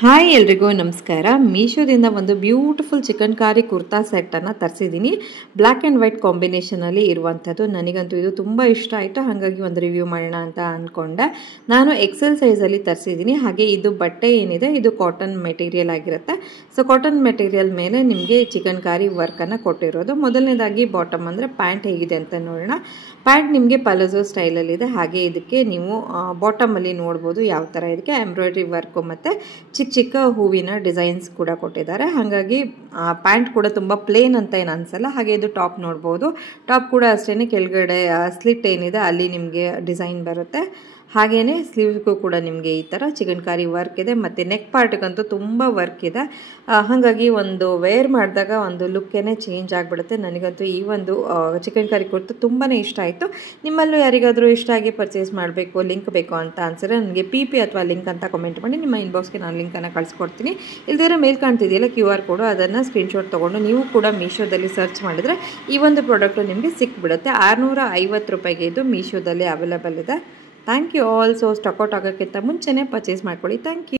Hi ಎಲ್ರಿಗೂ ನಮಸ್ಕಾರ. ಮೀಶೋದಿಂದ ಒಂದು ಬ್ಯೂಟಿಫುಲ್ ಚಿಕನ್ ಕಾರಿ ಕುರ್ತಾ ಸೆಟ್ಟನ್ನು ತರಿಸಿದ್ದೀನಿ. ಬ್ಲ್ಯಾಕ್ ಆ್ಯಂಡ್ ವೈಟ್ ಕಾಂಬಿನೇಷನಲ್ಲಿ ಇರುವಂಥದ್ದು. ನನಗಂತೂ ಇದು ತುಂಬ ಇಷ್ಟ ಆಯಿತು, ಹಾಗಾಗಿ ಒಂದು ರಿವ್ಯೂ ಮಾಡೋಣ ಅಂತ ಅಂದ್ಕೊಂಡೆ. ನಾನು ಎಕ್ಸೆಲ್ ಸೈಜಲ್ಲಿ ತರಿಸಿದ್ದೀನಿ. ಹಾಗೆ ಇದು ಬಟ್ಟೆ ಏನಿದೆ ಇದು ಕಾಟನ್ ಮೆಟೀರಿಯಲ್ ಆಗಿರುತ್ತೆ. ಸೊ ಕಾಟನ್ ಮೆಟೀರಿಯಲ್ ಮೇಲೆ ನಿಮಗೆ ಚಿಕನ್ ಕಾರಿ ವರ್ಕನ್ನು ಕೊಟ್ಟಿರೋದು. ಮೊದಲನೇದಾಗಿ ಬಾಟಮ್ ಅಂದರೆ ಪ್ಯಾಂಟ್ ಹೇಗಿದೆ ಅಂತ ನೋಡೋಣ. ಪ್ಯಾಂಟ್ ನಿಮಗೆ ಪಲಜೋ ಸ್ಟೈಲಲ್ಲಿದೆ. ಹಾಗೆ ಇದಕ್ಕೆ ನೀವು ಬಾಟಮಲ್ಲಿ ನೋಡ್ಬೋದು ಯಾವ ಥರ ಇದಕ್ಕೆ ಎಂಬ್ರಾಯ್ಡ್ರಿ ವರ್ಕು ಮತ್ತು ಚಿಕ್ಕ ಹೂವಿನ ಡಿಸೈನ್ಸ್ ಕೂಡ ಕೊಟ್ಟಿದ್ದಾರೆ. ಹಾಗಾಗಿ ಪ್ಯಾಂಟ್ ಕೂಡ ತುಂಬ ಪ್ಲೇನ್ ಅಂತ ಏನು ಅನಿಸಲ್ಲ. ಹಾಗೆ ಇದು ಟಾಪ್ ನೋಡ್ಬೋದು. ಟಾಪ್ ಕೂಡ ಅಷ್ಟೇ ಕೆಳಗಡೆ ಸ್ಲಿಟ್ ಏನಿದೆ ಅಲ್ಲಿ ನಿಮಗೆ ಡಿಸೈನ್ ಬರುತ್ತೆ. ಹಾಗೆಯೇ ಸ್ಲೀವ್ಗೂ ಕೂಡ ನಿಮಗೆ ಈ ಥರ ಚಿಕನ್ ಕಾರಿ ವರ್ಕ್ ಇದೆ ಮತ್ತು ನೆಕ್ ಪಾರ್ಟ್ಗಂತೂ ತುಂಬ ವರ್ಕ್ ಇದೆ. ಹಾಗಾಗಿ ಒಂದು ವೇರ್ ಮಾಡಿದಾಗ ಒಂದು ಲುಕ್ಕೇ ಚೇಂಜ್ ಆಗಿಬಿಡುತ್ತೆ. ನನಗಂತೂ ಈ ಒಂದು ಚಿಕನ್ ಕಾರಿ ಕುರ್ತು ತುಂಬಾ ಇಷ್ಟ ಆಯಿತು. ನಿಮ್ಮಲ್ಲೂ ಯಾರಿಗಾದರೂ ಇಷ್ಟ ಆಗಿ ಪರ್ಚೇಸ್ ಮಾಡಬೇಕು, ಲಿಂಕ್ ಬೇಕು ಅಂತ ಅನ್ಸಿದ್ರೆ ನನಗೆ PP ಅಥವಾ ಲಿಂಕ್ ಅಂತ ಕಮೆಂಟ್ ಮಾಡಿ, ನಿಮ್ಮ ಇನ್ಬಾಕ್ಸ್ಗೆ ನಾನು ಲಿಂಕನ್ನು ಕಳಿಸ್ಕೊಡ್ತೀನಿ. ಇಲ್ದಿರೋ ಮೇಲ್ ಕಾಣ್ತಿದೆಯಲ್ಲ QR ಕೋಡು, ಅದನ್ನು ಸ್ಕ್ರೀನ್ಶಾಟ್ ತೊಗೊಂಡು ನೀವು ಕೂಡ ಮೀಶೋದಲ್ಲಿ ಸರ್ಚ್ ಮಾಡಿದರೆ ಈ ಒಂದು ಪ್ರಾಡಕ್ಟು ನಿಮಗೆ ಸಿಕ್ಬಿಡುತ್ತೆ. 650 ರೂಪಾಯಿಗೆ ಇದು ಮೀಶೋದಲ್ಲಿ ಅವೈಲೇಬಲ್ ಇದೆ. Thank you all. So stock out ಆಗೋಕ್ಕಿಂತ ಮುಂಚೆನೇ ಪರ್ಚೇಸ್ ಮಾಡ್ಕೊಳ್ಳಿ. Thank you.